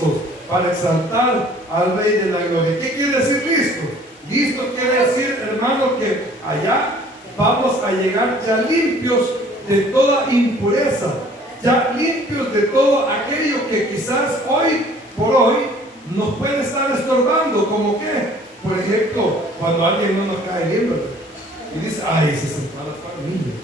listos para exaltar al Rey de la Gloria. ¿Qué quiere decir listo? Listo quiere decir, hermano, que allá vamos a llegar ya limpios de toda impureza, ya limpios de todo aquello que quizás hoy por hoy nos puede estar estorbando. ¿Como qué? Por ejemplo, cuando alguien no nos cae bien, ¿verdad? Y dice, ay, se sentó a la familia,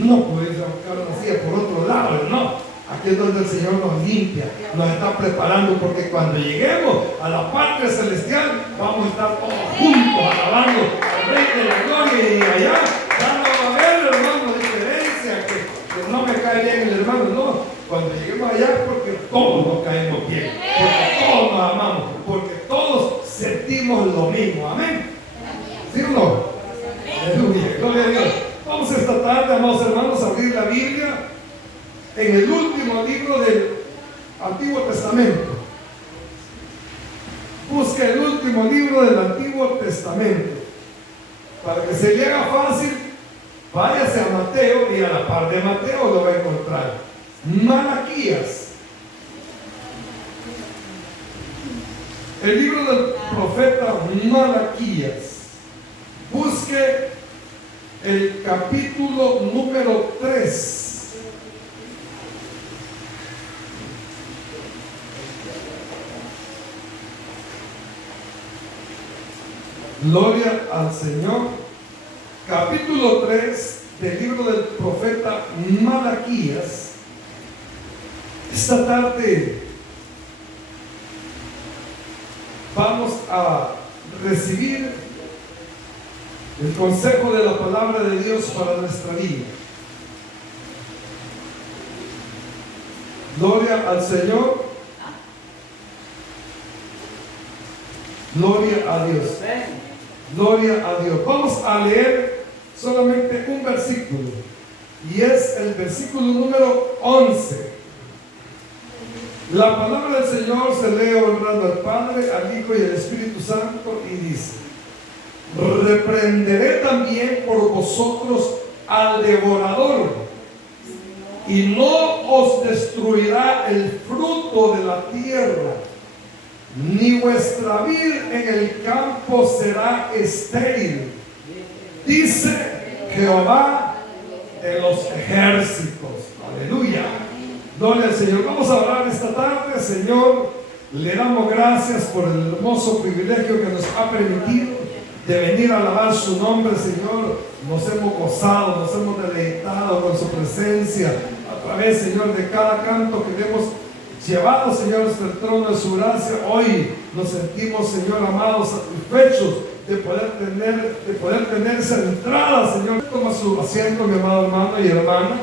no puedes buscar una silla por otro lado. No, aquí es donde el Señor nos limpia, nos está preparando, porque cuando lleguemos a la patria celestial vamos a estar todos juntos alabando al Rey de la Gloria, y allá ya no va a haber, hermano, diferencia, que no me cae bien el hermano. No, cuando lleguemos allá es porque todos nos caemos bien, porque todos nos amamos, porque todos sentimos lo mismo. Amén. ¿Sí o no? Aleluya, gloria a Dios. Vamos esta tarde, amados hermanos, a abrir la Biblia en el último libro del Antiguo Testamento. Busque el último libro del Antiguo Testamento. Para que se le haga fácil, váyase a Mateo, y a la par de Mateo lo va a encontrar. Malaquías. El libro del profeta Malaquías. Busque el capítulo número 3. Gloria al Señor. Capítulo 3 del libro del profeta Malaquías. Esta tarde vamos a recibir el consejo de la palabra de Dios para nuestra vida. Gloria al Señor. Gloria a Dios. Gloria a Dios. Vamos a leer solamente un versículo, y es el versículo número 11. La palabra del Señor se lee honrando al Padre, al Hijo y al Espíritu Santo, y dice: reprenderé también por vosotros al devorador, y no os destruirá el fruto de la tierra, ni vuestra vid en el campo será estéril, dice Jehová de los ejércitos. Aleluya. Gloria al Señor. Vamos a orar esta tarde. Señor, le damos gracias por el hermoso privilegio que nos ha permitido de venir a alabar su nombre. Señor, nos hemos gozado, nos hemos deleitado con su presencia a través, Señor, de cada canto que hemos llevado, Señor, hasta el trono de su gracia. Hoy nos sentimos, Señor amado, satisfechos de poder tener esa entrada. Señor, toma su asiento, mi amado hermano y hermana.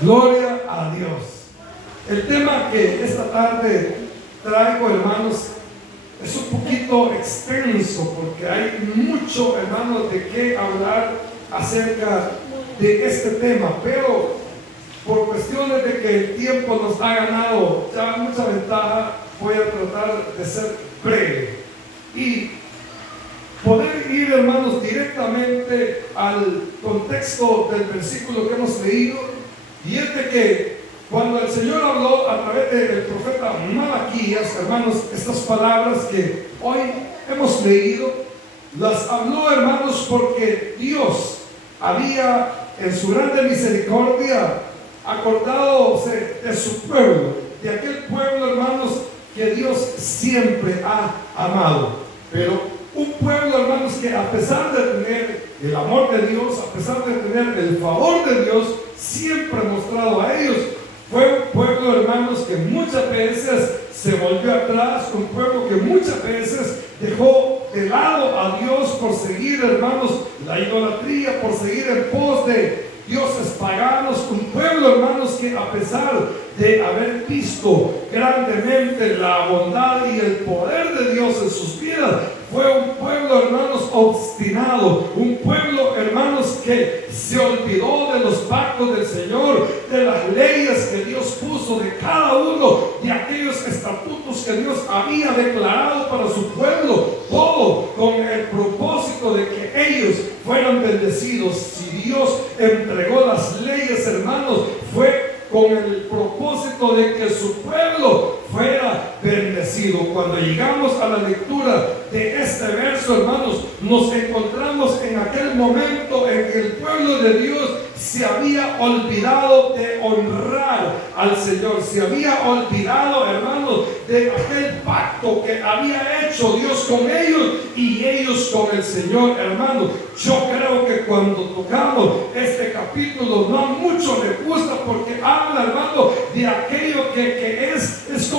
Gloria a Dios. El tema que esta tarde traigo, hermanos, es un poquito extenso, porque hay mucho, hermanos, de qué hablar acerca de este tema, pero por cuestiones de que el tiempo nos ha ganado ya mucha ventaja, voy a tratar de ser breve y poder ir, hermanos, directamente al contexto del versículo que hemos leído. Y es de que cuando el Señor habló a través del profeta Malaquías, hermanos, estas palabras que hoy hemos leído, las habló, hermanos, porque Dios había en su grande misericordia acordadose de su pueblo, de aquel pueblo, hermanos, que Dios siempre ha amado. Pero un pueblo, hermanos, que a pesar de tener el amor de Dios, a pesar de tener el favor de Dios siempre mostrado a ellos, fue un pueblo, hermanos, que muchas veces se volvió atrás, un pueblo que muchas veces dejó de lado a Dios por seguir, hermanos, la idolatría, por seguir en pos de dioses paganos. Un pueblo, hermanos, que a pesar de haber visto grandemente la bondad y el poder de Dios en sus vidas, fue un pueblo, hermanos, obstinado, un pueblo, hermanos, que se olvidó de los pactos del Señor, de las leyes que Dios puso, de cada uno de aquellos estatutos que Dios había declarado para su pueblo, todo con el propósito de que ellos fueran bendecidos. Si Dios entregó las leyes, hermanos, fue con el propósito de que su pueblo fuera bendecido. Cuando llegamos a la lectura de este verso, hermanos, nos encontramos en aquel momento en que el pueblo de Dios se había olvidado de honrar al Señor, se había olvidado, hermanos, de aquel pacto que había hecho Dios con ellos y ellos con el Señor, hermanos. Yo creo que cuando tocamos este capítulo no a mucho les gusta, porque habla, hermano, de aquello que es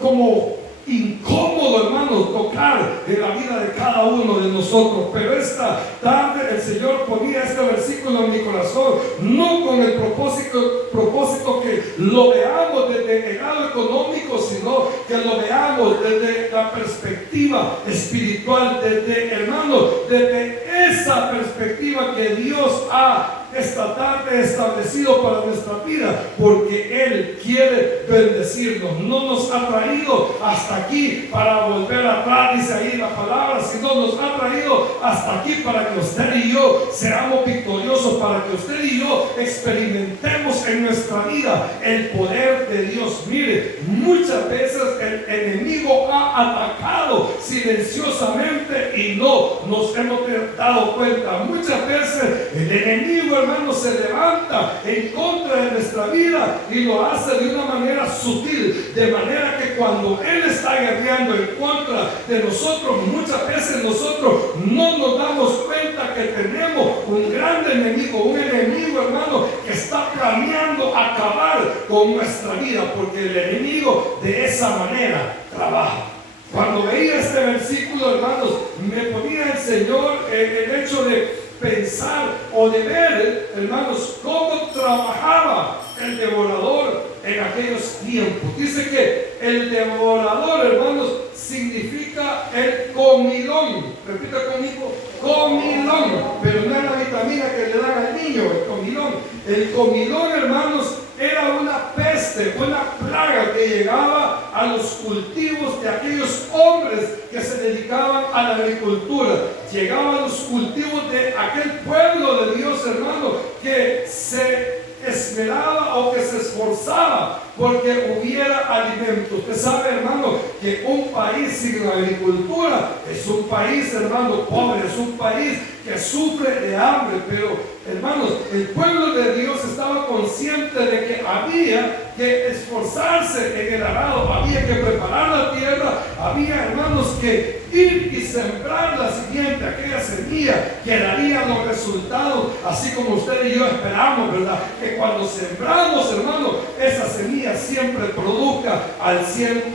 como incómodo, hermano, tocar en la vida de cada uno de nosotros. Pero esta tarde el Señor ponía este versículo en mi corazón, no con el propósito que lo veamos desde el lado económico, sino que lo veamos desde la perspectiva espiritual, desde esa perspectiva que Dios ha esta tarde establecido para nuestra vida, porque Él quiere bendecirnos. No nos ha traído hasta aquí para volver atrás, dice ahí la palabra, sino nos ha traído hasta aquí para que usted y yo seamos victoriosos, para que usted y yo experimentemos en nuestra vida el poder de Dios. Mire, muchas veces el enemigo ha atacado silenciosamente y no nos hemos dado cuenta. Muchas veces el enemigo, hermano, se levanta en contra de nuestra vida y lo hace de una manera sutil, de manera que cuando Él está guerreando en contra de nosotros, muchas veces nosotros no nos damos cuenta que tenemos un gran enemigo, un enemigo, hermano, que está planeando acabar con nuestra vida, porque el enemigo de esa manera trabaja. Cuando veía este versículo, hermanos, me ponía el Señor el hecho de pensar o de ver, hermanos, cómo trabajaba el devorador en aquellos tiempos. Dice que el devorador, hermanos, significa el comilón. Repita conmigo, comilón, pero no es la vitamina que le dan al niño, el comilón. El comilón, hermanos, era una peste, una plaga que llegaba a los cultivos de aquellos hombres que se dedicaban a la agricultura. Llegaba a los cultivos de aquel pueblo de Dios, hermano, que se esmeraba o que se esforzaba porque hubiera alimento. Usted sabe, hermano, que un país sin agricultura es un país, hermano, pobre, es un país que sufre de hambre. Pero, hermanos, el pueblo de Dios estaba consciente de que había que esforzarse en el arado, había que preparar la tierra, había, hermanos, que ir y sembrar la simiente, aquella semilla que daría los resultados, así como usted y yo esperamos, ¿verdad? Que cuando sembramos, hermano, esa semilla siempre produzca al 100%.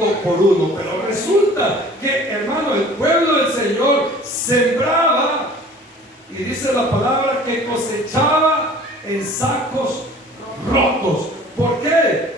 Pero resulta que, hermano, el pueblo del Señor sembraba, y dice la palabra que cosechaba en sacos rotos. ¿Por qué?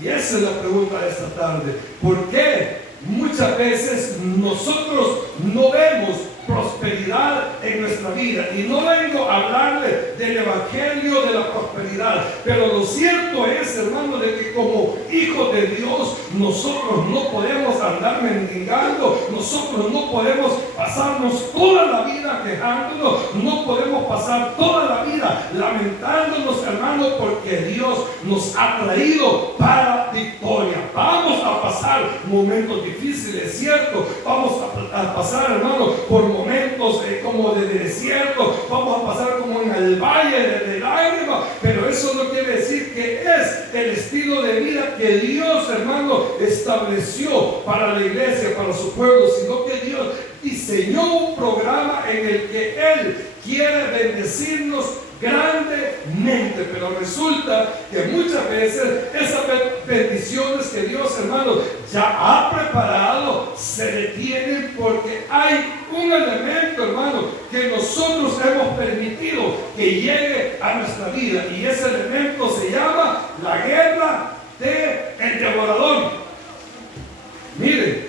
Y esa es la pregunta de esta tarde. ¿Por qué muchas veces nosotros no vemos prosperidad en nuestra vida? Y no vengo a hablarle del evangelio de la prosperidad, pero lo cierto es, hermano, de que como hijos de Dios nosotros no podemos andar mendigando, nosotros no podemos pasarnos toda la vida quejándonos, no podemos pasar toda la vida lamentándonos, hermano, porque Dios nos ha traído para victoria. Vamos a pasar momentos difíciles, ¿cierto? Vamos a pasar, hermano, por momentos como de desierto, vamos a pasar como en el valle de lágrimas, pero eso no quiere decir que es el estilo de vida que Dios, hermano, estableció para la iglesia, para su pueblo, sino que Dios diseñó un programa en el que Él quiere bendecirnos grandemente. Pero resulta que muchas veces esas bendiciones que Dios, hermano, ya ha preparado se detienen porque hay un elemento, hermano, que nosotros hemos permitido que llegue a nuestra vida, y ese elemento se llama la guerra del devorador. Miren,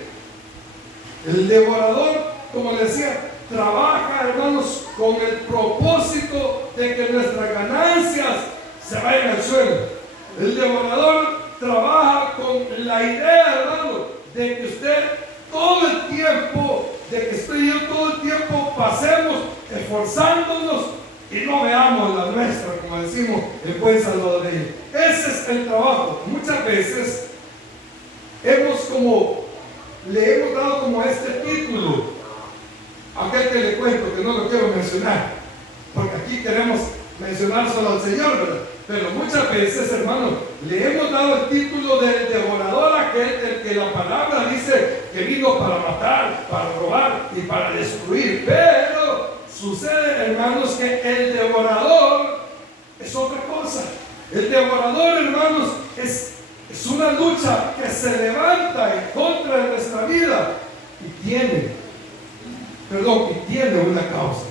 el devorador, como les decía, trabaja, hermanos, con el propósito de que nuestras ganancias se vayan al suelo. El devorador trabaja con la idea, hermano, de que usted todo el tiempo, de que usted y yo todo el tiempo pasemos esforzándonos y no veamos la nuestra, como decimos en buen salvadoreño. Ese es el trabajo. Muchas veces le hemos dado como este título, aquel que le cuento, que no lo quiero mencionar, porque aquí queremos mencionar solo al Señor, ¿verdad? Pero muchas veces, hermanos, le hemos dado el título del devorador, aquel del que la palabra dice que vino para matar, para robar y para destruir. Pero sucede, hermanos, que el devorador es otra cosa. El devorador, hermanos, es una lucha que se levanta en contra de nuestra vida y tiene una causa.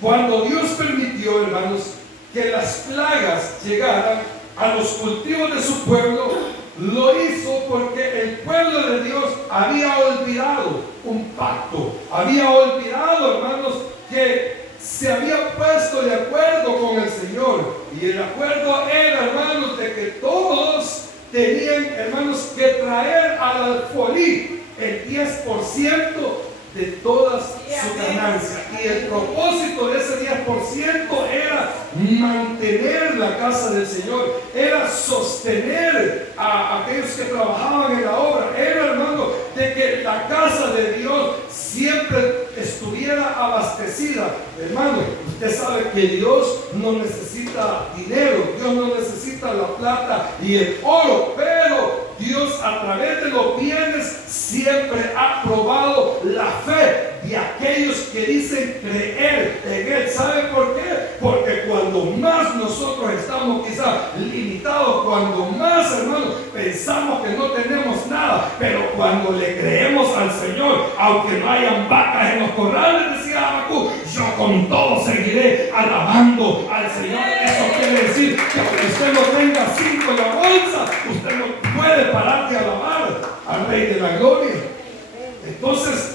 Cuando Dios permitió, hermanos, que las plagas llegaran a los cultivos de su pueblo, lo hizo porque el pueblo de Dios había olvidado un pacto, había olvidado, hermanos, que se había puesto de acuerdo con el Señor, y el acuerdo era, hermanos, de que todos tenían, hermanos, que traer al alfolí el 10% de todas sus ganancias. Y el propósito de ese 10% era mantener la casa del Señor, era sostener a aquellos que trabajaban en la obra, era, hermano, de que la casa de Dios siempre estuviera abastecida. Hermano, usted sabe que Dios no necesita dinero, Dios no necesita la plata y el oro, pero Dios a través de los bienes siempre ha probado la fe de aquellos que dicen creer en Él. ¿Sabe por qué? Porque cuando más nosotros estamos quizás limitados, cuando más, hermanos, pensamos que no tenemos nada, pero cuando le creemos al Señor, aunque no hayan vacas en los corrales, decía Habacuc, yo con todo seguiré alabando al Señor. Eso quiere decir que aunque usted no tenga 5 en la bolsa, usted no puede parar de alabar al Rey de la Gloria. Entonces,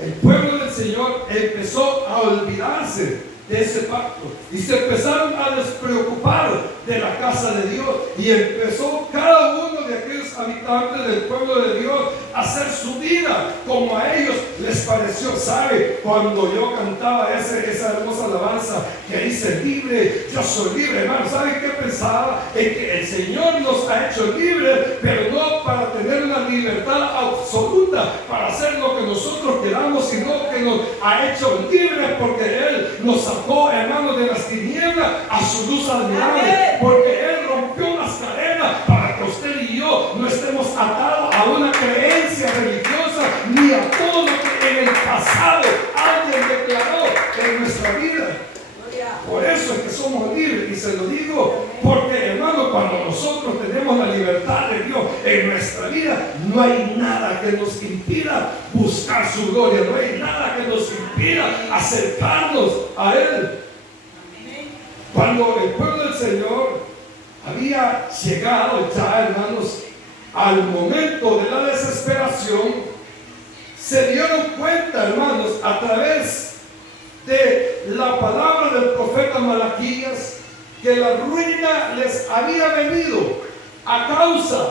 el pueblo del Señor empezó a olvidarse de ese pacto y se empezaron a despreocupar de la casa de Dios, y empezó cada uno de aquellos habitantes del pueblo de Dios a hacer su vida como a ellos les pareció. ¿Sabe? Cuando yo cantaba esa hermosa alabanza que dice libre, yo soy libre, hermano, ¿sabe qué pensaba? En que el Señor nos ha hecho libres, pero no para tener una libertad absoluta para hacer lo que nosotros queramos, sino que nos ha hecho libres porque Él nos sacó, hermanos, de las tinieblas a su luz admirable, porque Él rompió las cadenas para que usted y yo no estemos atados a una creencia religiosa ni a todo lo que en el pasado alguien declaró en nuestra vida. Por eso es que somos libres, y se lo digo porque, hermano, cuando nosotros tenemos la libertad de Dios en nuestra vida, no hay nada que nos impida buscar su gloria, no hay nada que nos impida acercarnos a Él. Cuando el pueblo del Señor había llegado ya, hermanos, al momento de la desesperación, se dieron cuenta, hermanos, a través de la palabra del profeta Malaquías, que la ruina les había venido a causa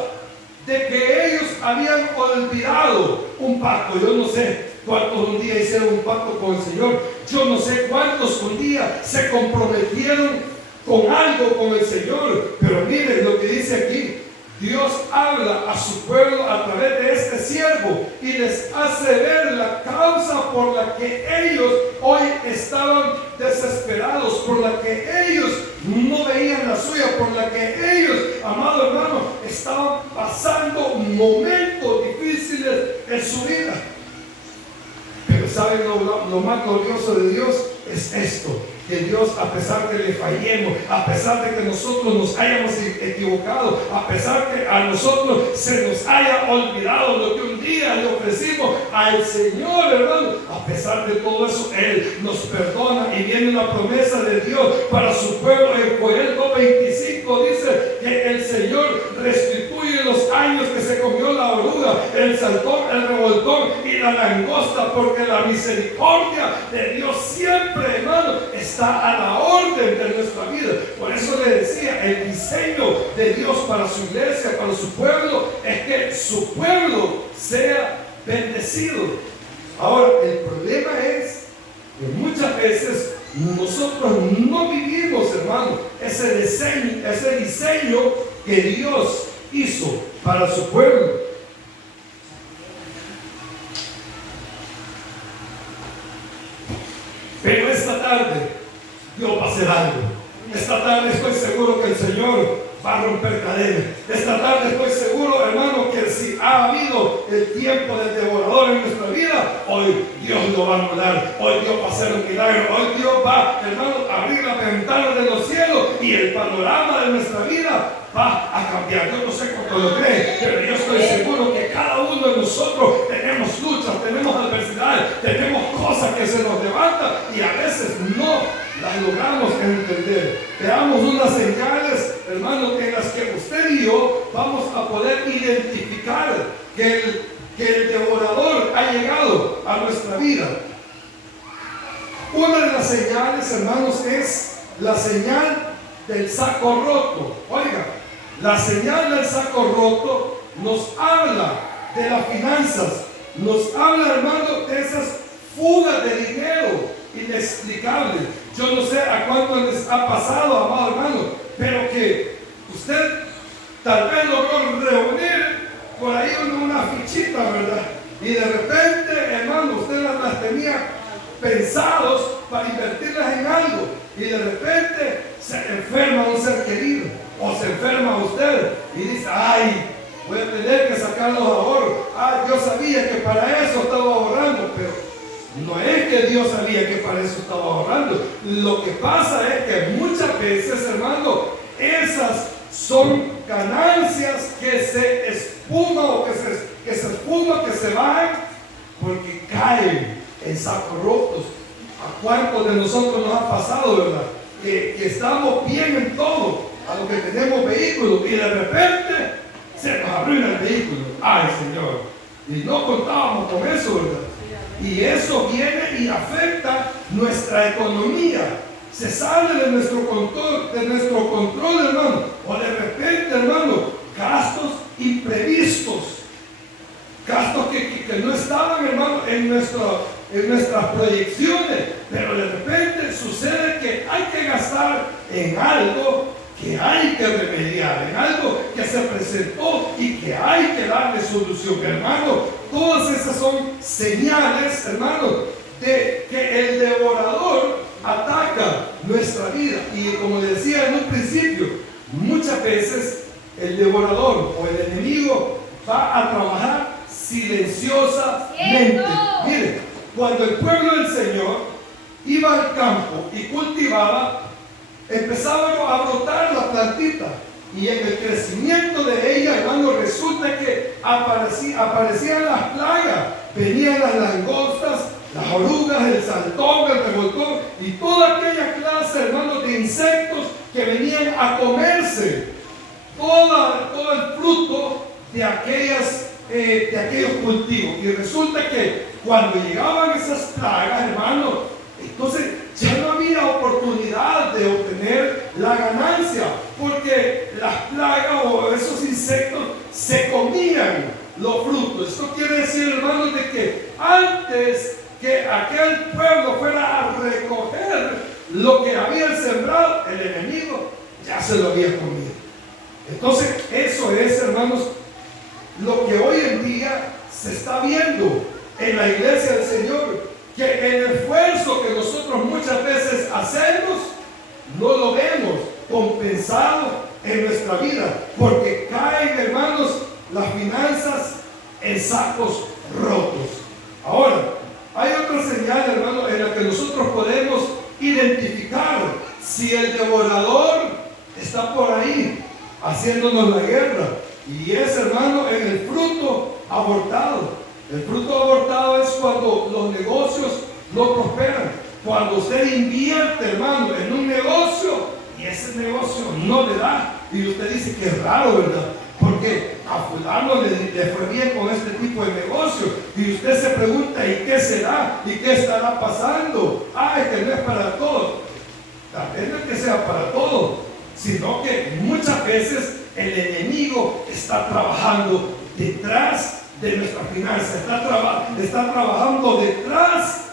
de que ellos habían olvidado un pacto. Yo no sé cuántos un día hicieron un pacto con el Señor, yo no sé cuántos un día se comprometieron con algo con el Señor, pero miren lo que dice aquí. Dios habla a su pueblo a través de este siervo y les hace ver la causa por la que ellos hoy estaban desesperados, por la que ellos no veían la suya, por la que ellos, amado hermano, estaban pasando momentos difíciles en su vida. Pero ¿saben lo más glorioso de Dios? Es esto, que Dios, a pesar que le fallemos, a pesar de que nosotros nos hayamos equivocado, a pesar que a nosotros se nos haya olvidado lo que un día le ofrecimos al Señor, hermano, a pesar de todo eso, Él nos perdona, y viene la promesa de Dios para su pueblo. En Joel 2:25 dice que el Señor restituye los años que se comió la oruga, el saltón, el revoltón y la langosta, porque la misericordia de Dios siempre, hermano, está a la orden de nuestra vida. Por eso le decía, el diseño de Dios para su iglesia, para su pueblo, es que su pueblo sea bendecido. Ahora, el problema es que muchas veces nosotros no vivimos, hermano, ese diseño que Dios hizo para su pueblo. Pero esta tarde Dios va a hacer algo. Esta tarde estoy seguro que el Señor va a romper cadenas. Esta tarde estoy seguro, hermano, que si ha habido el tiempo del devorador en nuestra vida, hoy Dios lo va a anular. Hoy Dios va a hacer un milagro. Hoy Dios va, hermano, a abrir la ventana de los cielos y el panorama de nuestra vida va a cambiar. Yo no sé cuánto lo cree, pero yo estoy seguro que cada uno de nosotros tenemos luchas, tenemos adversidades, tenemos cosas que se nos levantan y a veces no las logramos entender. Veamos unas señales, hermano, en las que usted y yo vamos a poder identificar que el devorador ha llegado a nuestra vida. Una de las señales, hermanos, es la señal del saco roto. Oiga, la señal del saco roto nos habla de las finanzas, nos habla, hermano, de esas fugas de dinero inexplicables. Yo no sé a cuánto les ha pasado, amado hermano, pero que usted tal vez logró reunir por ahí una fichita, ¿verdad? Y de repente, hermano, usted las tenía pensados para invertirlas en algo y de repente se enferma un ser querido o se enferma usted y dice, ay, voy a tener que sacar los ahorros. Ah, yo sabía que para eso estaba ahorrando, pero no es que Dios sabía que para eso estaba ahorrando. Lo que pasa es que muchas veces, hermano, esas son ganancias que se espuman o que se van porque caen en sacos rotos. ¿A cuántos de nosotros nos ha pasado, verdad? Que estamos bien en todo, a lo que tenemos vehículos y de repente se nos arruina el vehículo. Ay, Señor. Y no contábamos con eso, ¿verdad? Y eso viene y afecta nuestra economía. Se sale de nuestro control, hermano. O de repente, hermano, gastos imprevistos. Gastos que no estaban, hermano, en nuestras proyecciones. Pero de repente sucede que hay que gastar en algo que hay que remediar, en algo que se presentó y que hay que darle solución, hermano. Todas esas son señales, hermano, de que el devorador ataca nuestra vida. Y como decía en un principio, muchas veces el devorador o el enemigo va a trabajar silenciosamente. Mire, cuando el pueblo del Señor iba al campo y cultivaba, empezaba a brotar la plantita y en el crecimiento de ella, hermano, resulta que aparecían las plagas, venían las langostas, las orugas, el saltón, el revoltón y toda aquella clase, hermano, de insectos que venían a comerse todo el fruto de aquellos cultivos. Y resulta que cuando llegaban esas plagas, hermano, entonces ya no había oportunidad de obtener la ganancia, porque las plagas o esos insectos se comían los frutos. Esto quiere decir, hermanos, de que antes que aquel pueblo fuera a recoger lo que habían sembrado, el enemigo ya se lo había comido. Entonces eso es, hermanos, lo que hoy en día se está viendo en la iglesia del Señor, que el esfuerzo que nosotros muchas veces hacemos no lo vemos compensado en nuestra vida, porque caen, hermanos, las finanzas en sacos rotos. Ahora, hay otra señal, hermano, en la que nosotros podemos identificar si el devorador está por ahí haciéndonos la guerra, y es, hermano, en el fruto abortado. El fruto abortado es cuando los negocios no prosperan. Cuando usted invierte, hermano, en un negocio y ese negocio no le da. Y usted dice que es raro, ¿verdad? Porque a fulano le fue bien con este tipo de negocio. Y usted se pregunta, ¿y qué será? ¿Y qué estará pasando? Ah, es que no es para todos. Tal vez no es que sea para todos, sino que muchas veces el enemigo está trabajando detrás de nuestra finanza, está trabajando detrás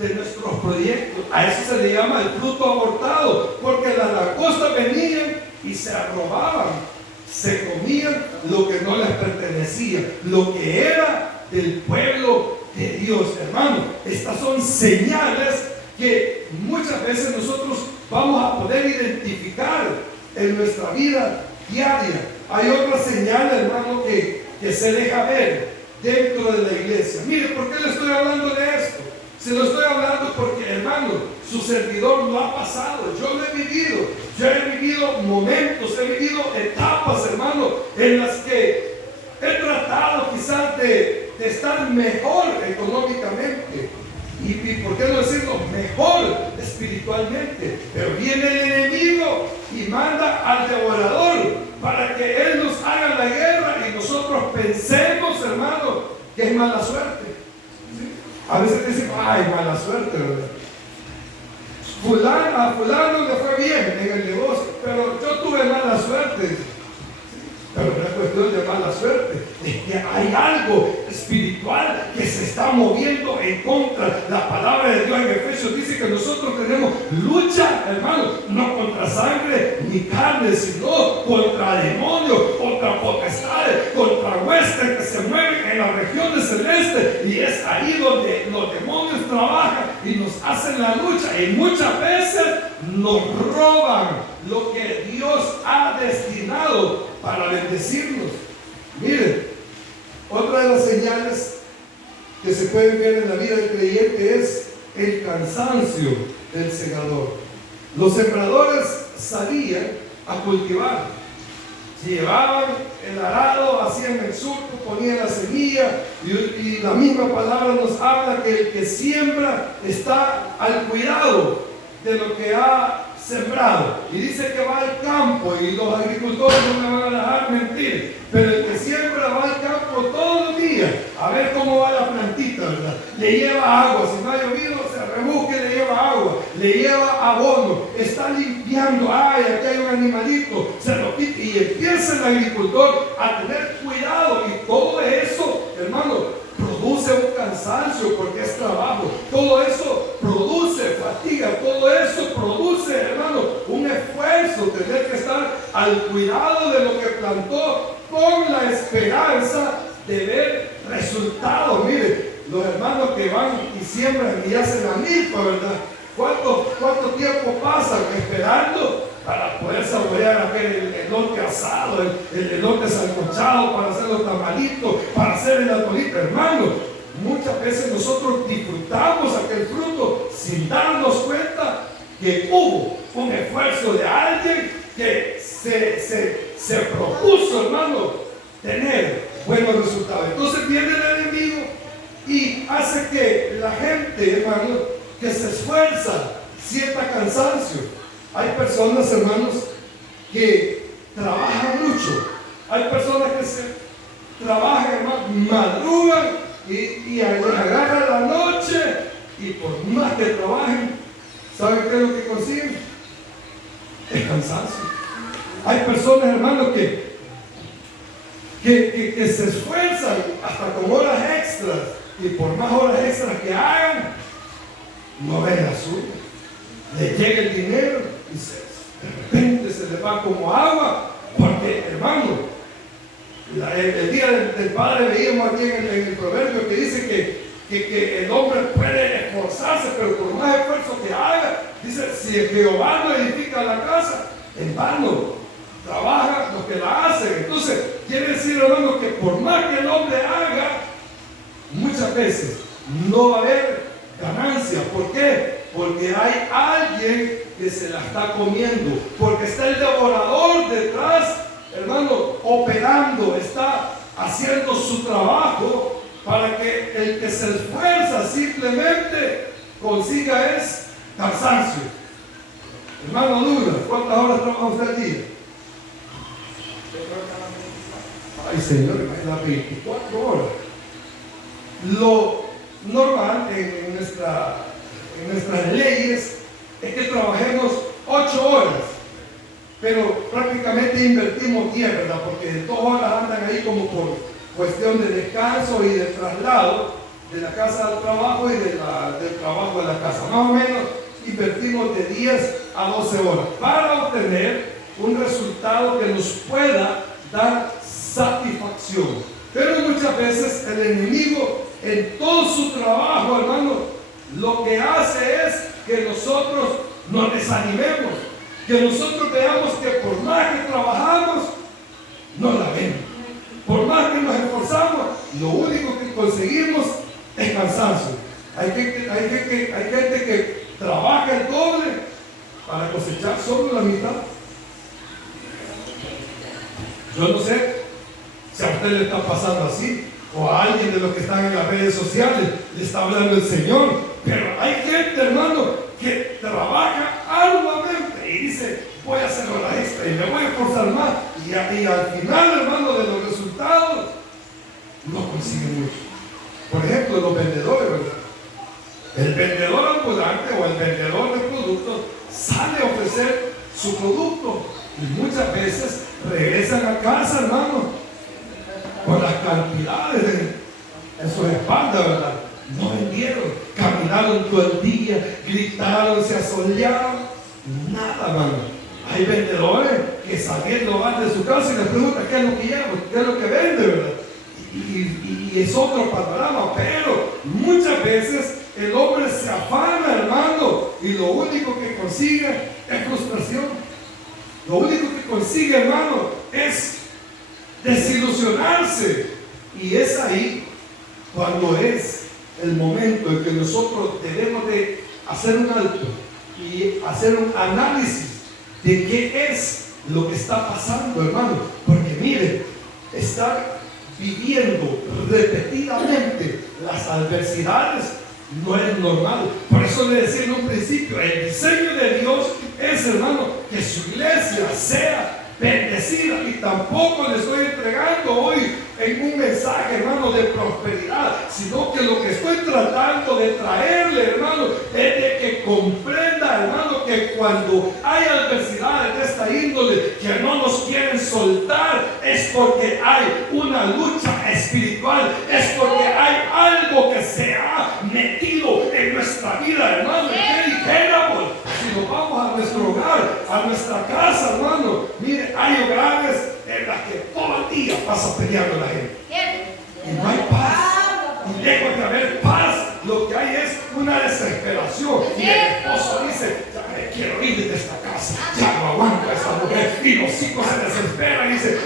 de nuestros proyectos. A eso se le llama el fruto abortado, porque las langostas venían y se robaban, se comían lo que no les pertenecía, lo que era del pueblo de Dios. Hermano, estas son señales que muchas veces nosotros vamos a poder identificar en nuestra vida diaria. Hay otra señal, hermano, que se deja ver dentro de la iglesia. Mire, ¿por qué le estoy hablando de esto? Se lo estoy hablando porque, hermano, su servidor lo ha pasado. Yo lo he vivido. Yo he vivido momentos, he vivido etapas, hermano, en las que he tratado quizás de estar mejor económicamente. Y por qué no decirlo, mejor espiritualmente. Pero viene el enemigo y manda al devorador para que él nos haga la guerra y nosotros pensemos, hermano, que es mala suerte. ¿Sí? A veces decimos, ay, mala suerte, ¿verdad? A fulano le fue bien en el negocio, pero yo tuve mala suerte. Pero no es cuestión de mala suerte, es que hay algo espiritual que se está moviendo en contra. La palabra de Dios en Efesios dice que nosotros tenemos lucha, hermano, no contra sangre ni carne, sino contra demonios, contra potestades, contra huestes que se mueven en las regiones celestes. Y es ahí donde los demonios trabajan y nos hacen la lucha. Y muchas veces nos roban lo que Dios ha destinado para bendecirnos. Miren, otra de las señales que se pueden ver en la vida del creyente es el cansancio del segador. Los sembradores salían a cultivar, llevaban el arado, hacían el surco, ponían la semilla, y la misma palabra nos habla que el que siembra está al cuidado de lo que ha sembrado, y dice que va al campo, y los agricultores no me van a dejar mentir, pero el que siembra va al campo todos los días a ver cómo va la plantita, ¿verdad? Le lleva agua, si no ha llovido se rebusque, le lleva agua, le lleva abono, está limpiando, ay, aquí hay un animalito, se lo quita, y empieza el agricultor a tener cuidado, y todo eso, hermano, produce un cansancio porque es trabajo. Todo eso produce fatiga. Todo eso produce, hermano, un esfuerzo. Tener que estar al cuidado de lo que plantó con la esperanza de ver resultados. Mire, los hermanos que van y siembran y hacen la milpa, ¿verdad? ¿Cuánto tiempo pasan esperando para poder saborear aquel elote asado, el elote sancochado, para hacer los tamalitos, para hacer el atolito? Hermano, muchas veces nosotros disfrutamos aquel fruto sin darnos cuenta que hubo un esfuerzo de alguien que se propuso, hermano, tener buenos resultados. Entonces viene el enemigo y hace que la gente, hermano, que se esfuerza sienta cansancio. Hay personas, hermanos, que trabajan mucho. Hay personas que se trabajan, hermanos, madrugan y agarran la noche, y por más que trabajen, ¿saben qué es lo que consiguen? Es cansancio. Hay personas, hermanos, que se esfuerzan hasta con horas extras, y por más horas extras que hagan, no ven la suya. Le llega el dinero y de repente se le va como agua, porque, hermano, el día del Padre veíamos aquí en el proverbio que dice que el hombre puede esforzarse, pero por más esfuerzo que haga, dice, si Jehová no edifica la casa, en vano trabajan los que la hacen. Entonces quiere decir, hermano, que por más que el hombre haga, muchas veces no va a haber ganancia. ¿Por qué? Porque hay alguien que se la está comiendo, porque está el devorador detrás, hermano, operando, está haciendo su trabajo para que el que se esfuerza simplemente consiga es cansancio. Hermano Douglas, ¿cuántas horas trabaja usted al día? Ay, Señor, las 24 horas. Lo normal en nuestras leyes es que trabajemos 8 horas, pero prácticamente invertimos 10, ¿verdad? Porque 2 horas andan ahí como por cuestión de descanso y de traslado de la casa al trabajo y del trabajo a la casa. Más o menos invertimos de 10 a 12 horas para obtener un resultado que nos pueda dar satisfacción. Pero muchas veces el enemigo, en todo su trabajo, hermano, lo que hace es que nosotros nos desanimemos, que nosotros veamos que por más que trabajamos, no la vemos. Por más que nos esforzamos, lo único que conseguimos es cansancio. Hay gente que trabaja el doble para cosechar solo la mitad. Yo no sé si a usted le está pasando así, o a alguien de los que están en las redes sociales le está hablando el Señor, pero hay gente, hermano, que trabaja arduamente y dice: voy a hacer hora extra y me voy a esforzar más, y al final, hermano, de los resultados no consigue mucho. Por ejemplo, los vendedores, ¿verdad? El vendedor ambulante o el vendedor de productos sale a ofrecer su producto y muchas veces regresan a casa, hermano, con las cantidades en sus espaldas, ¿verdad? No vendieron, caminaron todo el día, gritaron, se asolearon, nada, hermano. Hay vendedores que saliendo van de su casa y les preguntan qué es lo que lleva, qué es lo que vende, ¿verdad? Y es otro panorama, pero muchas veces el hombre se afana, hermano, y lo único que consigue es frustración. Lo único que consigue, hermano, es desilusionarse. Y es ahí cuando es el momento en que nosotros debemos de hacer un alto y hacer un análisis de qué es lo que está pasando, hermano. Porque mire, estar viviendo repetidamente las adversidades no es normal. Por eso le decía en un principio, el diseño de Dios es, hermano, que su iglesia sea bendecida, y tampoco le estoy entregando hoy en un mensaje, hermano, de prosperidad, sino que lo que estoy tratando de traerle, hermano, es de que comprenda, hermano, que cuando hay adversidades de esta índole que no nos quieren soltar, es porque hay una lucha espiritual, es porque hay algo que se ha metido en nuestra vida, hermano. ¿Qué dijéramos si nos vamos a nuestro hogar, a nuestra casa, hermano? Mire, hay hogares en las que todo el día pasa peleando la gente y no hay paz, y lejos de haber paz, lo que hay es una desesperación, y el esposo dice: ya me quiero ir de esta casa, ya no aguanto a esta mujer, y los hijos se desesperan y dicen: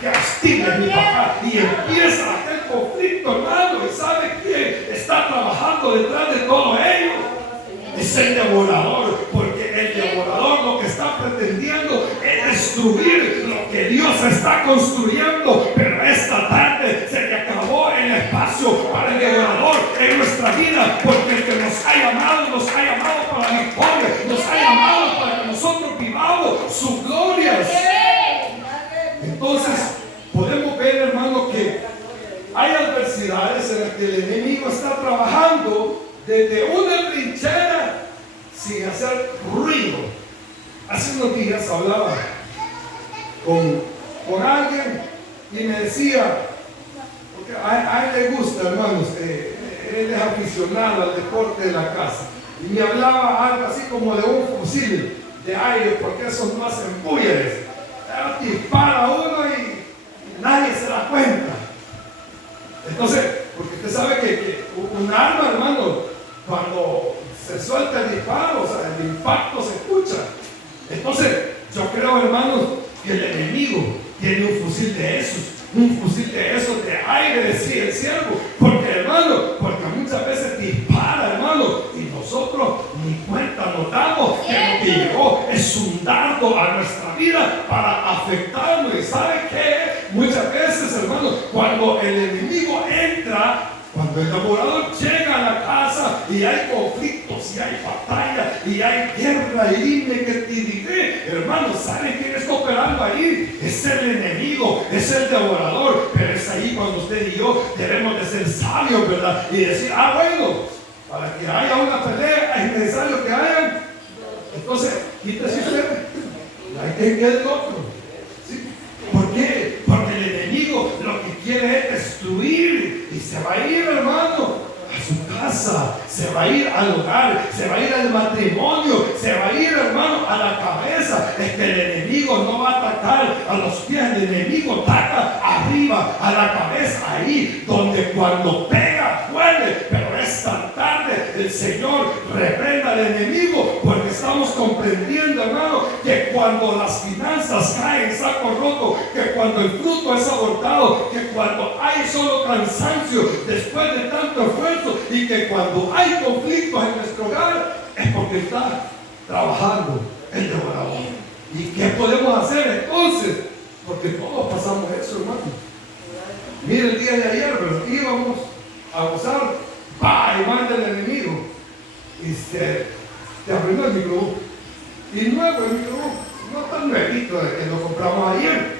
que castigue mi papá, y empieza aquel conflicto, hermano. ¿Y sabe quién está trabajando detrás de todo ello? Es el devorador, porque el devorador lo que está pretendiendo es destruir lo que Dios está construyendo. Pero esta tarde se le acabó el espacio para el devorador en nuestra vida, porque el que nos ha llamado para la victoria, nos ha llamado para que nosotros vivamos sus glorias. Entonces podemos ver, hermano, que hay adversidades en las que el enemigo está trabajando desde una trinchera sin hacer ruido. Hace unos días hablaba con alguien y me decía, porque a él le gusta, hermanos, él es aficionado al deporte de la casa, y me hablaba algo así como de un fusil de aire, porque esos no hacen bullas. Dispara uno y nadie se da cuenta. Entonces, porque usted sabe que un arma, hermano, cuando se suelta el disparo, o sea, el impacto se escucha. Entonces, yo creo, hermanos, que el enemigo tiene un fusil de esos de aire, decía el siervo. Porque, hermano, porque muchas veces dispara, hermano, y nosotros ni cuenta nos damos que lo que llegó es un dardo a nuestra vida para afectarnos. ¿Y sabe qué? Muchas veces, hermano, cuando el enemigo entra, cuando el devorador llega a la casa y hay conflictos, y hay batalla, y hay guerra, y dime que te diré, hermano, ¿sabe quién está operando ahí? Es el enemigo, es el devorador. Pero es ahí cuando usted y yo debemos de ser sabios, ¿verdad? Y decir: bueno, para que haya una pelea es necesario que haya. Entonces, quítese usted, hay que ir del otro. ¿Sí? ¿Por qué? Porque el enemigo lo que quiere es destruir, y se va a ir, hermano, a su casa, se va a ir al hogar, se va a ir al matrimonio, se va a ir, hermano, a la cabeza. Es que el enemigo no va a atacar a los pies, el enemigo ataca arriba, a la cabeza, ahí donde cuando pega duele. Pero esta tarde el Señor reprenda al enemigo comprendiendo, hermano, que cuando las finanzas caen en saco roto, que cuando el fruto es abortado, que cuando hay solo cansancio después de tanto esfuerzo y que cuando hay conflictos en nuestro hogar es porque está trabajando el devorador. ¿Y qué podemos hacer entonces? Porque todos pasamos eso, hermano. Mire, el día de ayer, pero íbamos a gozar, ¡pah! Y manda el enemigo y te arruinó el microbús. Y nuevo el microbús, no tan nuevito de que lo compramos ayer,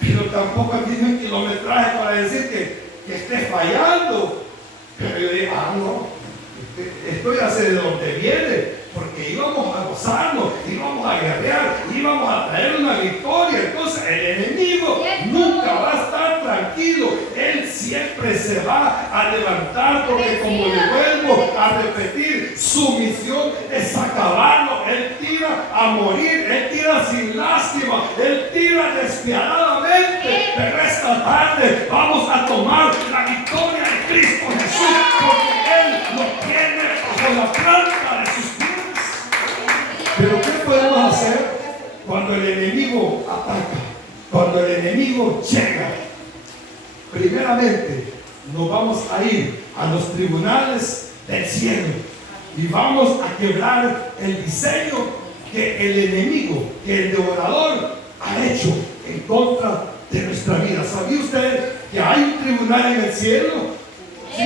pero tampoco tiene un kilometraje para decir que esté fallando. Pero yo dije, no, esto ya sé de dónde viene, porque íbamos a gozarnos, íbamos a guerrear, íbamos a traer una victoria. Entonces el enemigo nunca va a estar tranquilo, él siempre se va a levantar, porque como le vuelvo a repetir, su misión es acabarlo. Él tira a morir, él tira sin lástima, él tira despiadadamente. Pero esta tarde vamos a tomar la victoria de Cristo Jesús, porque él lo tiene bajo la planta de sus pies. Pero ¿qué podemos hacer cuando el enemigo ataca? Cuando el enemigo llega. Primeramente, nos vamos a ir a los tribunales del cielo y vamos a quebrar el diseño que el enemigo, que el devorador ha hecho en contra de nuestra vida. ¿Sabía usted que hay un tribunal en el cielo? Sí,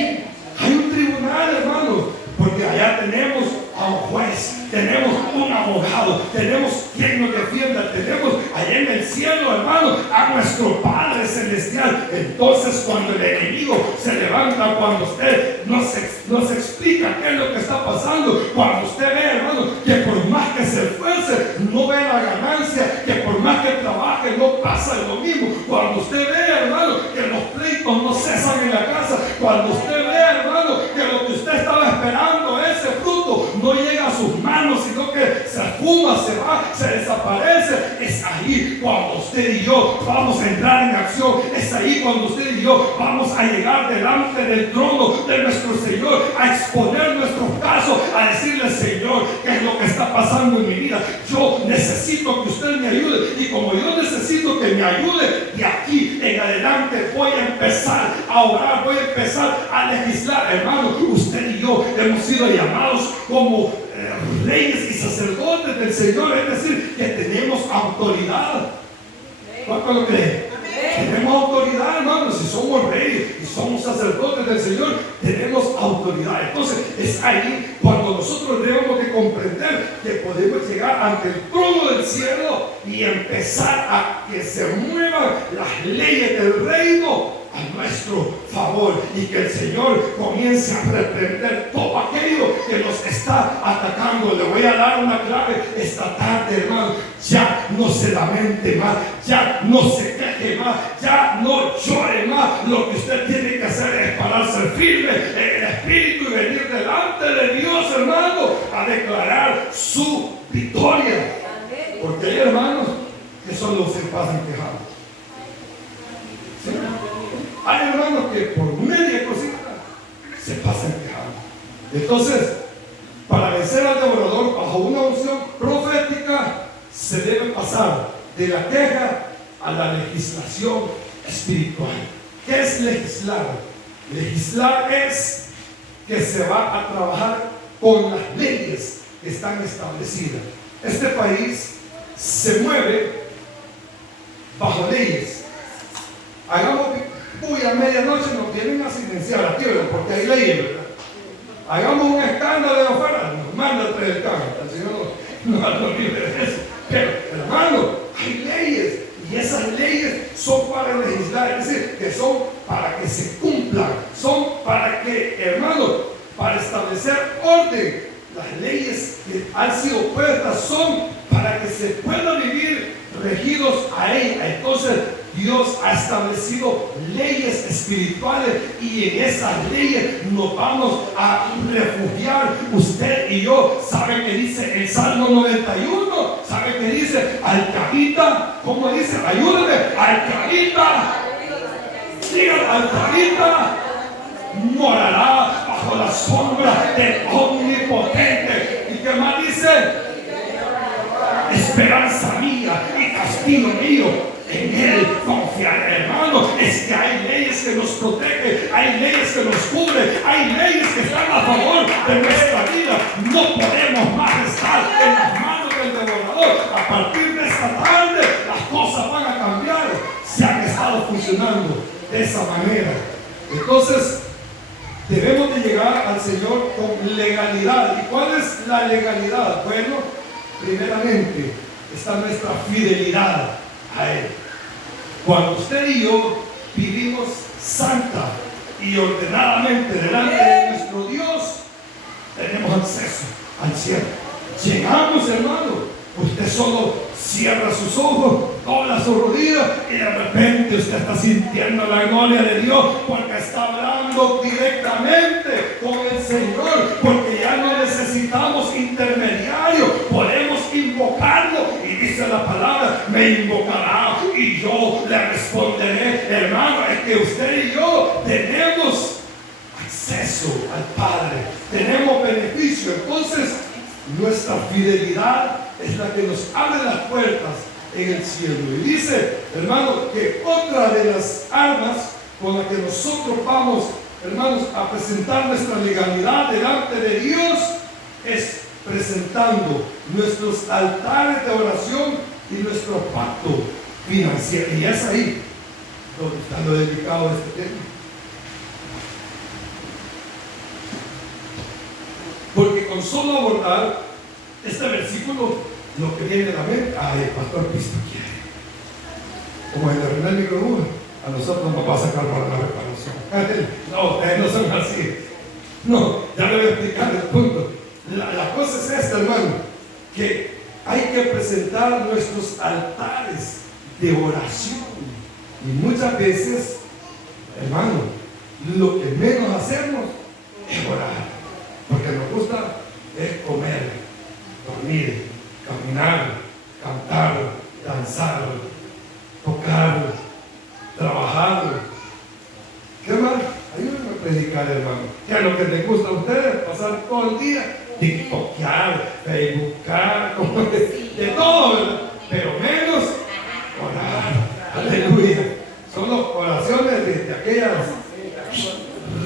hay un tribunal, hermano, porque allá tenemos a un juez, tenemos un abogado, tenemos quien nos defienda, tenemos allá en el cielo, hermano, a nuestro Padre Celestial. Entonces, cuando el enemigo se levanta, cuando usted nos explica qué es lo que está pasando, cuando usted ve, hermano, que por más que se esfuerce, no ve la ganancia, que por más que trabaje, no pasa lo mismo, cuando usted ve, hermano, que los pleitos no cesan en la casa, cuando usted ve, hermano, que lo que usted estaba esperando, ese fruto, no llega a sus manos, sino que se fuma, se va, se desaparece. Es ahí cuando usted y yo vamos a entrar en acción. Es ahí cuando usted y yo vamos a llegar delante del trono de nuestro Señor, a exponer nuestros casos, a decirle: Señor, ¿qué es lo que está pasando en mi vida? Yo necesito que usted me ayude, y como yo necesito que me ayude, de aquí en adelante voy a empezar a orar, voy a empezar a legislar. Hermano, usted y yo hemos sido llamados como reyes y sacerdotes del Señor, es decir, que tenemos autoridad. ¿Cuánto lo creen? Tenemos autoridad, hermano. Si somos reyes y somos sacerdotes del Señor, tenemos autoridad. Entonces es ahí cuando nosotros debemos de comprender que podemos llegar ante el trono del cielo y empezar a que se muevan las leyes del reino a nuestro favor, y que el Señor comience a reprender todo aquello que nos está atacando. Le voy a dar una clave esta tarde, hermano. Ya no se lamente más, ya no se queje más, ya no llore más. Lo que usted tiene que hacer es pararse firme en el espíritu y venir delante de Dios, hermano, a declarar su victoria. Porque hay hermanos que solo se pasan quejando. ¿Sí? Hay hermanos que por media cosita se pasan quejando. Entonces, para vencer al devorador bajo una unción profética, se debe pasar de la queja a la legislación espiritual. ¿Qué es legislar? Legislar es que se va a trabajar con las leyes que están establecidas. Este país se mueve bajo leyes. Hagamos a medianoche, nos vienen a silenciar aquí, ¿verdad? Porque hay leyes, ¿verdad? Hagamos un escándalo de afuera, nos manda a traer el cambio. El Señor no libre de eso. Pero, hermano, hay leyes, y esas leyes son para legislar, es decir, que son para que se cumplan, son para que, hermano, para establecer orden. Las leyes que han sido puestas son para que se pueda vivir regidos a ella. Entonces, Dios ha establecido leyes espirituales, y en esas leyes nos vamos a refugiar usted y yo. ¿Sabe qué dice el Salmo 91? ¿Sabe qué dice? Alcabita, ¿cómo dice? Ayúdeme, alcabita. Digan, alcabita morará bajo la sombra del Omnipotente. ¿Y qué más dice? esperanza mía y castigo mío. En Él confiaré, hermano. Es que hay leyes que nos protegen, hay leyes que nos cubren, hay leyes que están a favor de nuestra vida. No podemos más estar en las manos del devorador. A partir de esta tarde las cosas van a cambiar. Se han estado funcionando de esa manera. Entonces debemos de llegar al Señor con legalidad. ¿Y cuál es la legalidad? Bueno, primeramente está nuestra fidelidad a Él. Cuando usted y yo vivimos santa y ordenadamente delante de nuestro Dios, tenemos acceso al cielo. Llegamos, hermano. Usted solo cierra sus ojos, dobla sus rodillas y de repente usted está sintiendo la gloria de Dios porque está hablando directamente con el Señor, porque ya no necesitamos intermediarios, podemos invocarlo. Y dice la palabra: me invocará y yo le responderé. Hermano, es que usted y yo tenemos acceso al Padre, tenemos beneficio. Entonces nuestra fidelidad es la que nos abre las puertas en el cielo. Y dice, hermano, que otra de las armas con las que nosotros vamos, hermanos, a presentar nuestra legalidad delante de Dios es presentando nuestros altares de oración y nuestro pacto financiero. Y es ahí donde está lo delicado de este tema. Porque con solo abordar este versículo, lo que viene a la mente: ay, el pastor Cristo quiere. Como en la primer microburbuja, a nosotros nos va a sacar para la reparación. No, ustedes no son así. No, ya le voy a explicar el punto. La cosa es esta, hermano, que hay que presentar nuestros altares de oración. Y muchas veces, hermano, lo que menos hacemos es orar. Porque nos gusta es comer, dormir, caminar, cantar, danzar, tocar, trabajar. ¿Qué más? Ayúdenme a predicar, hermano. ¿Qué es lo que les gusta a ustedes? Pasar todo el día, tiktokear, facebookar, de todo, ¿verdad? Pero menos orar. Aleluya. Son las oraciones de aquellas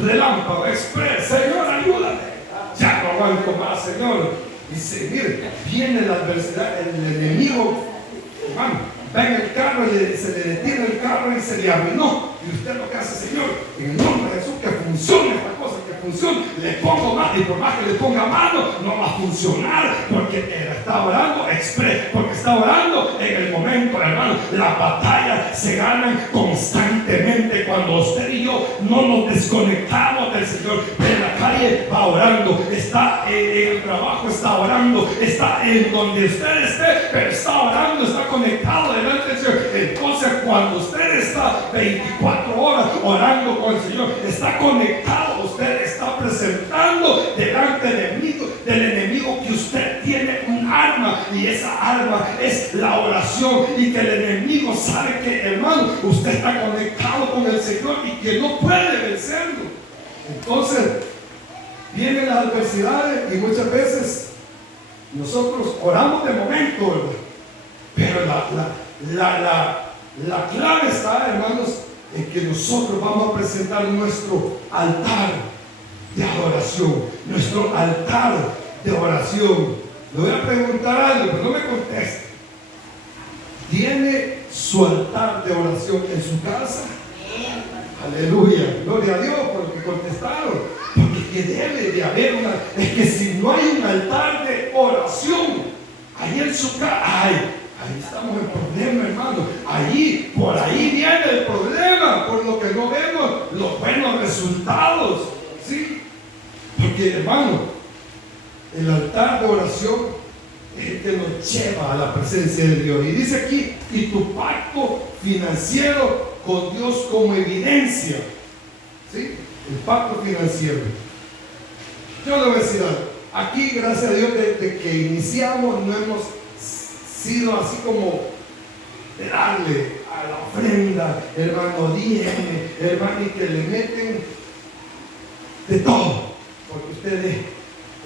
relámpago, express. Señor, ayúdame. Ya no aguanto más, Señor. Dice, mire, viene la adversidad, el enemigo, hermano, va en el carro y se le detiene el carro y se le arruinó. Y usted lo que hace: Señor, en el nombre de Jesús, que funcione esta cosa, que funcione. Le pongo más, y por más que le ponga mano, no va a funcionar, porque él está orando express, porque está orando en el momento, hermano. La batalla se gana constantemente cuando usted y yo no nos desconectamos del Señor. En la calle va orando, está en el trabajo, está orando, está en donde usted esté, pero está orando, está conectado delante del Señor. Entonces, cuando usted está 24 horas orando con el Señor, está conectado, usted está presentando delante del enemigo que usted tiene un arma, y esa arma es la oración, y que el enemigo sabe que, hermano, usted está conectado con el Señor y que no puede vencerlo. Entonces vienen las adversidades y muchas veces nosotros oramos de momento, ¿verdad? Pero la clave está, hermanos, en que nosotros vamos a presentar nuestro altar de adoración, nuestro altar de oración. Le voy a preguntar algo, pero no me conteste. ¿Tiene su altar de oración en su casa? Aleluya, gloria a Dios por lo que contestaron. Porque debe de haber una. Es que si no hay un altar de oración ahí en su casa, ahí estamos en problema, hermano. Por ahí viene el problema, por lo que no vemos los buenos resultados, ¿sí? Porque, hermano, el altar de oración es el que nos lleva a la presencia de Dios. Y dice aquí: y tu pacto financiero con Dios como evidencia, ¿sí? El pacto financiero. Yo le voy a decir algo. Aquí, gracias a Dios, desde que iniciamos no hemos sido así como de darle a la ofrenda, hermano, dígame, hermano, y que le meten de todo, porque ustedes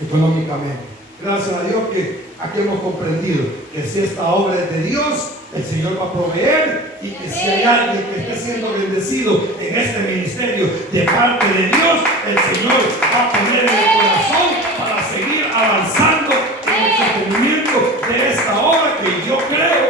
económicamente, gracias a Dios que aquí hemos comprendido que si esta obra es de Dios, el Señor va a proveer, y que si hay alguien que esté siendo bendecido en este ministerio de parte de Dios, el Señor va a poner en el corazón para seguir avanzando en el sostenimiento de esta obra que yo creo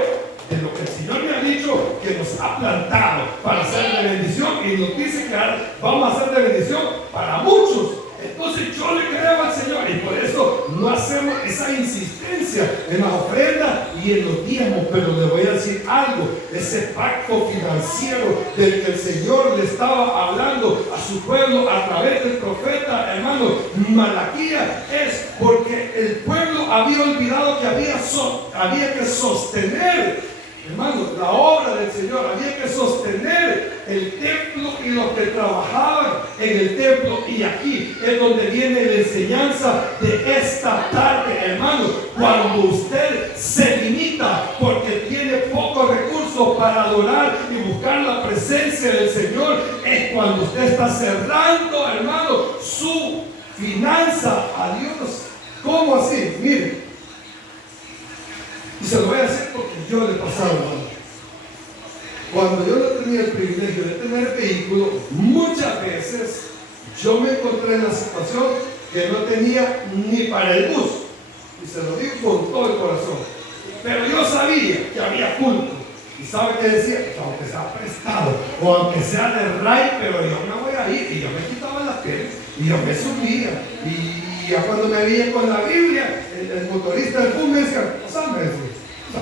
de lo que el Señor me ha dicho que nos ha plantado para ser de bendición, y nos dice que vamos a ser de bendición para muchos. Entonces yo le creo al Señor, y por eso no hacemos esa insistencia en las ofrendas y en los diezmos. Pero le voy a decir algo: ese pacto financiero del que el Señor le estaba hablando a su pueblo a través del profeta, hermano, Malaquías, es porque el pueblo había olvidado que había que sostener, hermano, la obra del Señor. Había que sostener el templo y los que trabajaban en el templo. Y aquí es donde viene la enseñanza de esta tarde, hermano. Cuando usted se limita porque tiene pocos recursos para adorar y buscar la presencia del Señor, es cuando usted está cerrando, hermano, su finanza a Dios. ¿Cómo así? Mire, y se lo voy a hacer porque yo le he pasado, hermano. Cuando yo no tenía el privilegio de tener vehículo, muchas veces yo me encontré en la situación que no tenía ni para el bus. Y se lo digo con todo el corazón. Pero yo sabía que había culto. ¿Y sabe qué decía? Aunque sea prestado o aunque sea de RAI, pero yo me voy a ir. Y yo me quitaba la piel y yo me subía. Y ya cuando me veía con la Biblia, el motorista del bus me decía,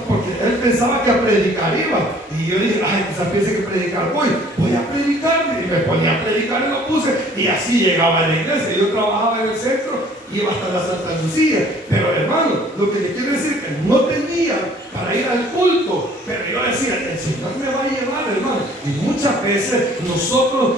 porque él pensaba que a predicar iba. Y yo dije, ay, quizás piense que predicar voy a predicar. Y me ponía a predicar y lo puse. Y así llegaba a la iglesia. Yo trabajaba en el centro, iba hasta la Santa Lucía. Pero hermano, lo que le quiero decir es que no tenía para ir al culto. Pero yo decía, el Señor me va a llevar, hermano. Y muchas veces nosotros,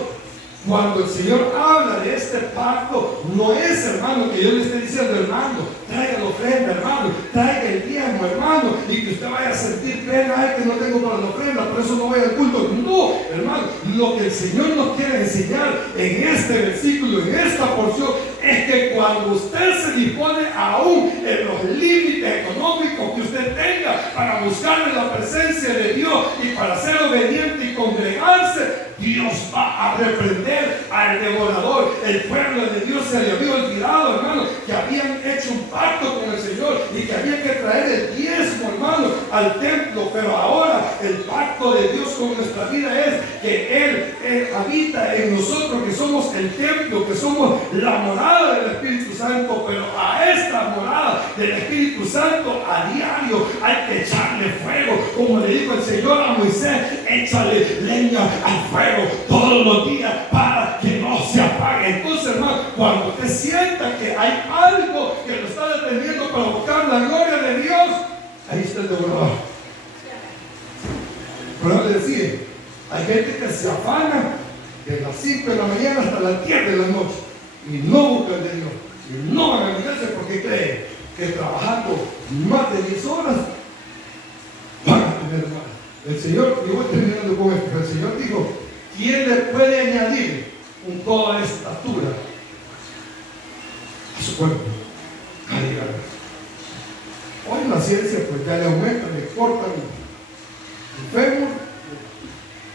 cuando el Señor habla de este pacto, no es, hermano, que yo le esté diciendo, hermano, traiga la ofrenda, hermano, traiga el diezmo, hermano, y que usted vaya a sentir pena, ay, que no tengo para la ofrenda, por eso no voy al culto. No, hermano, lo que el Señor nos quiere enseñar en este versículo, en esta porción, es que cuando usted se dispone aún en los límites económicos que usted tenga para buscar la presencia de Dios y para ser obediente y congregarse, Dios va a reprender al devorador. El pueblo de Dios se le había olvidado, hermano, que habían hecho un pacto con el Señor y que había que traer el diezmo, hermano, al templo. Pero ahora el pacto de Dios con nuestra vida es que Él habita en nosotros, que somos el templo, que somos la morada del Espíritu Santo. Pero a esta morada del Espíritu Santo a diario hay que echarle fuego, como le dijo el Señor a Moisés: échale leña al fuego todos los días para que no se apague. Entonces, hermano, cuando usted sienta que hay algo que lo está deteniendo para buscar la gloria de Dios, ahí está el devorador. Pero le decía, hay gente que se afana de las 5 de la mañana hasta las 10 de la noche y no buscan de Dios, y no van a la iglesia porque creen que trabajando más de 10 horas van a tener más. El Señor, yo voy terminando con esto, el Señor dijo: ¿quién le puede añadir un toda estatura a su cuerpo? Hoy la ciencia pues ya le aumenta, le cortan el fémur,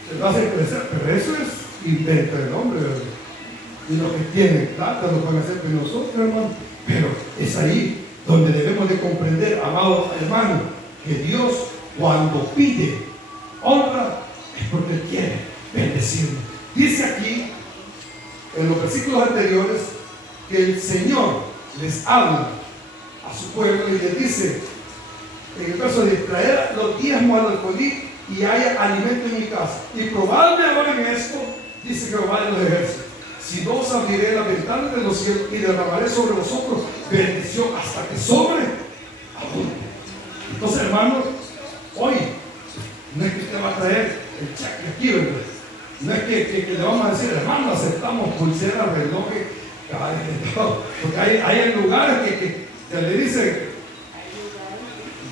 se lo hacen crecer, pero eso es invento del hombre, ¿verdad? Y los que tienen plata lo van a hacer de nosotros, hermano. Pero es ahí donde debemos de comprender, amados hermanos, que Dios, cuando pide honra, es porque Él quiere bendecirnos. Dice aquí en los versículos anteriores que el Señor les habla a su pueblo y les dice en el verso de traer los diezmos al alfolí y haya alimento en mi casa. Y probadme ahora en esto, dice Jehová de los ejércitos, si no os abriré las ventanas de los cielos y derramaré sobre vosotros bendición hasta que sobre abunde. Entonces, hermanos, hoy no es que usted va a traer el cheque aquí, ¿verdad? No es que le vamos a decir, hermano, aceptamos pulseras, relojes, porque hay lugares que le dicen,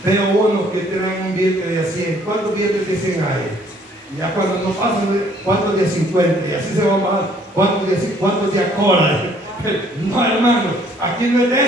veo unos que tienen un billete de 100, ¿cuántos billetes dicen hay? Ya cuando no pasan, ¿cuántos de 50? Y así se van a bajar, ¿cuántos de acora? No, hermano, aquí no es de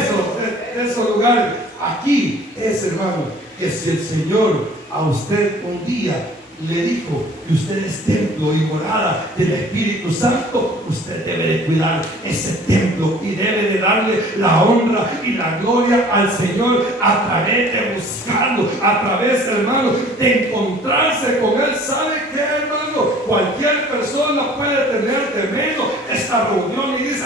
esos lugares. aquí es, hermano, que si el Señor a usted un día le dijo que usted es templo y morada del Espíritu Santo, usted debe de cuidar ese templo y debe de darle la honra y la gloria al Señor a través de buscarlo, a través, hermano, de encontrarse con Él. ¿Sabe qué, hermano? Cualquier persona puede tener de menos esta reunión y dice,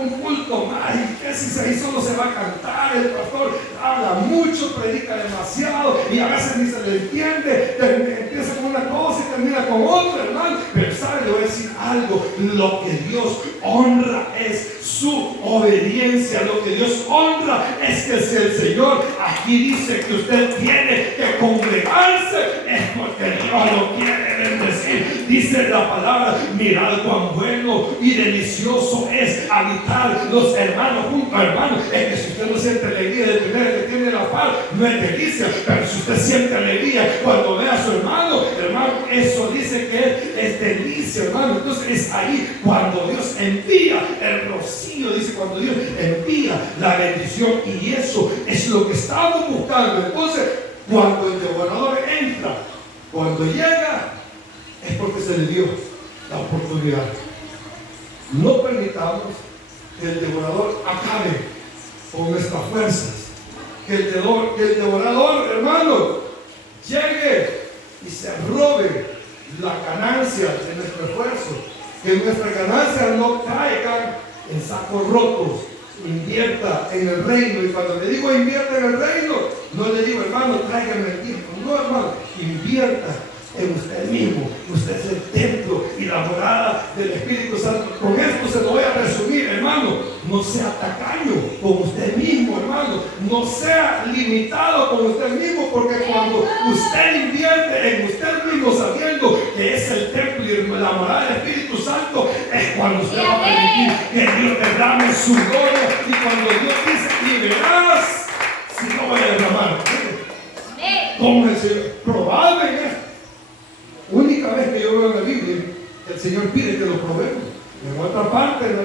un culto más, y que si ahí solo se va a cantar, el pastor habla mucho, predica demasiado y a veces ni se le entiende, empieza con una cosa y termina con otra, hermano. Pero sabe, le voy a decir algo: lo que Dios honra es su obediencia. Lo que Dios honra es que si el Señor aquí dice que usted tiene que congregarse, es porque Dios lo quiere bendecir. Dice la palabra: mirad cuán bueno y delicioso es habitar los hermanos junto a hermanos. Es que si usted no siente alegría de tener que tiene la paz, no es delicia. Pero si usted siente alegría cuando ve a su hermano, eso dice que es delicia, hermano. Entonces es ahí cuando Dios envía el rocío, dice, cuando Dios envía la bendición, y eso es lo que estamos buscando. Entonces, cuando el devorador entra, cuando llega, es porque se le dio la oportunidad. No permitamos que el devorador acabe con nuestras fuerzas, que el devorador, hermano, llegue y se robe la ganancia de nuestro esfuerzo, que nuestras ganancias no caigan en sacos rotos. Invierta en el reino. Y cuando le digo invierta en el reino, no le digo, hermano, tráigame el tiempo. No, hermano, invierta en usted mismo. Usted es el templo y la morada del Espíritu Santo. Con esto se lo voy a resumir, hermano. No sea tacaño con usted mismo, hermano. No sea limitado con usted mismo, porque cuando usted invierte en usted mismo, sabiendo que es el templo y la morada del Espíritu Santo, es cuando usted va a permitir que Dios derrame su gloria. Y cuando Dios dice, y verás si no voy a derramar. Como el Señor, probablemente única vez que yo veo en la Biblia, el Señor pide que lo probemos. En otra parte de la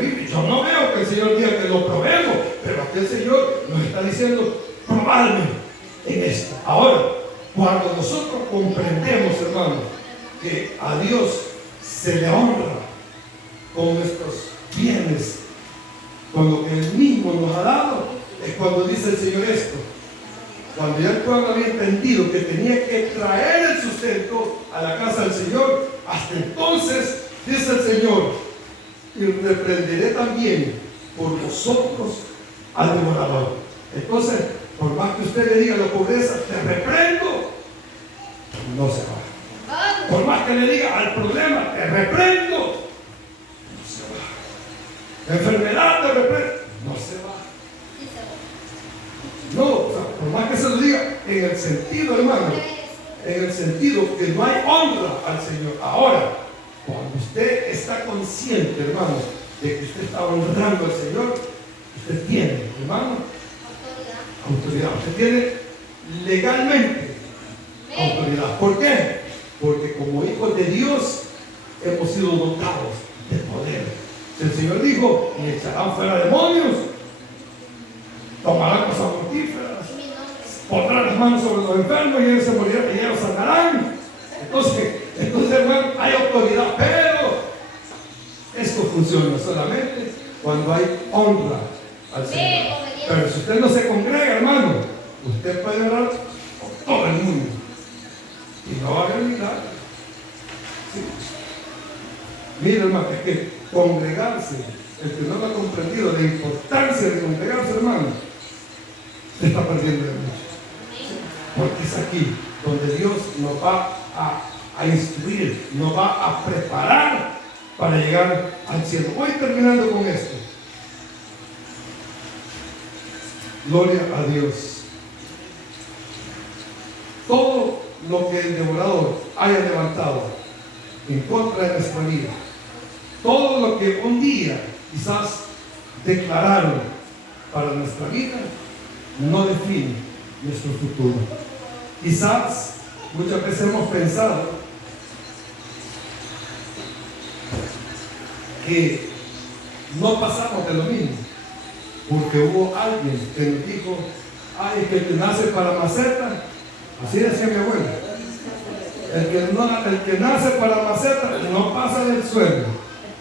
Biblia, yo no veo que el Señor diga que lo probemos, pero aquí el Señor nos está diciendo, probadme en esto. Ahora, cuando nosotros comprendemos, hermano, que a Dios se le honra con nuestros bienes, con lo que Él mismo nos ha dado, es cuando dice el Señor esto. Cuando ya el pueblo había entendido que tenía que traer el sustento a la casa del Señor, hasta entonces, dice el Señor, y reprenderé también por vosotros al devorador. Entonces, por más que usted le diga la pobreza, te reprendo, no se va. Por más que le diga al problema, te reprendo, no se va. La enfermedad, te reprendo, no se va. No, o sea, por más que se lo diga, en el sentido, hermano, en el sentido que no hay honra al Señor. Ahora, cuando usted está consciente, hermano, de que usted está honrando al Señor, usted tiene, hermano, autoridad. Usted tiene legalmente autoridad. ¿Por qué? Porque como hijos de Dios hemos sido dotados de poder. Si el Señor dijo, y echarán fuera demonios, tomarán cosas mortíferas, pondrán las manos sobre los enfermos y ellos se morirán y ellos sanarán. Entonces, hermano, hay autoridad, pero esto funciona solamente cuando hay honra al Señor. Pero si usted no se congrega, hermano, usted puede orar por todo el mundo y no va a haber milagro. Sí. Mira, hermano, es que congregarse, el que no lo ha comprendido la importancia de congregarse, hermano, se está perdiendo de mucho. Porque es aquí donde Dios nos va a instruir, nos va a preparar para llegar al cielo. Voy terminando con esto. Gloria a Dios. Todo lo que el devorador haya levantado en contra de nuestra vida, todo lo que un día quizás declararon para nuestra vida, no define nuestro futuro. Quizás muchas veces hemos pensado que no pasamos de lo mismo, porque hubo alguien que nos dijo Ay, que el que nace para maceta, así decía mi abuela. El que nace para maceta no pasa del suelo.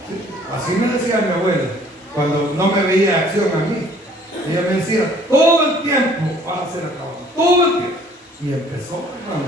¿Sí? Así me decía mi abuela cuando no me veía acción a mí. Ella me decía, todo el tiempo vas a hacer trabajo, todo el tiempo. Y empezó, hermano,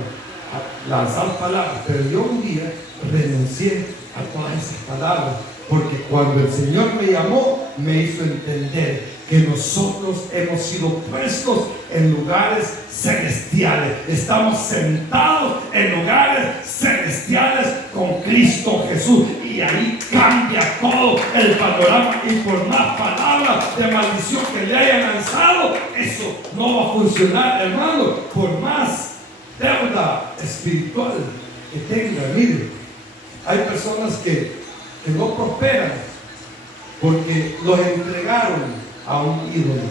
a lanzar palabras. Pero yo un día renuncié a todas esas palabras, porque cuando el Señor me llamó, me hizo entender que nosotros hemos sido puestos en lugares celestiales. Estamos sentados en lugares celestiales con Cristo Jesús. Y ahí cambia todo el panorama. Y por más palabras de maldición que le hayan lanzado, eso no va a funcionar, hermano. Por más deuda espiritual que tenga, mire, hay personas que no prosperan porque los entregaron a un ídolo,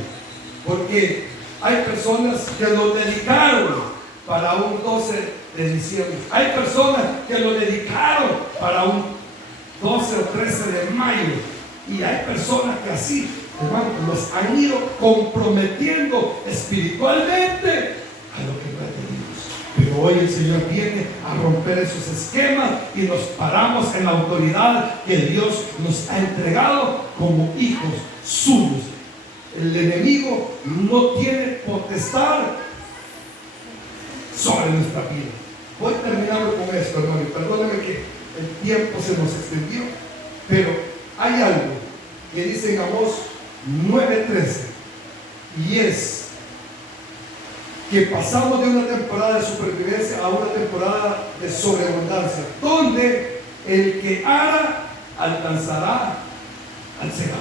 porque hay personas que lo dedicaron para un 12 de diciembre, hay personas que lo dedicaron para un 12 o 13 de mayo, y hay personas que así, hermano, los han ido comprometiendo espiritualmente a lo que no es de Dios. Pero hoy el Señor viene a romper esos esquemas y nos paramos en la autoridad que Dios nos ha entregado como hijos suyos. El enemigo no tiene potestad sobre nuestra vida. Voy terminando con esto, hermano, y perdónenme que el tiempo se nos extendió, pero hay algo que dice en Amós 9:13, y es que pasamos de una temporada de supervivencia a una temporada de sobreabundancia, donde el que ara alcanzará al segador.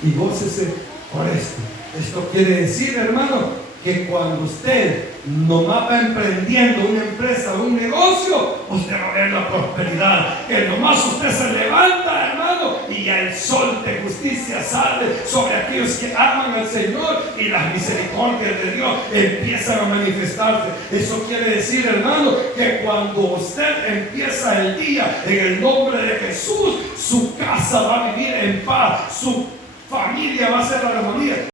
Y gócese por esto. Esto quiere decir, hermano, que cuando usted nomás va emprendiendo una empresa o un negocio, usted va a ver la prosperidad. Que nomás usted se levanta, hermano, y ya el sol de justicia sale sobre aquellos que aman al Señor, y las misericordias de Dios empiezan a manifestarse. Eso quiere decir, hermano, que cuando usted empieza el día en el nombre de Jesús, su casa va a vivir en paz, su familia va a ser la armonía.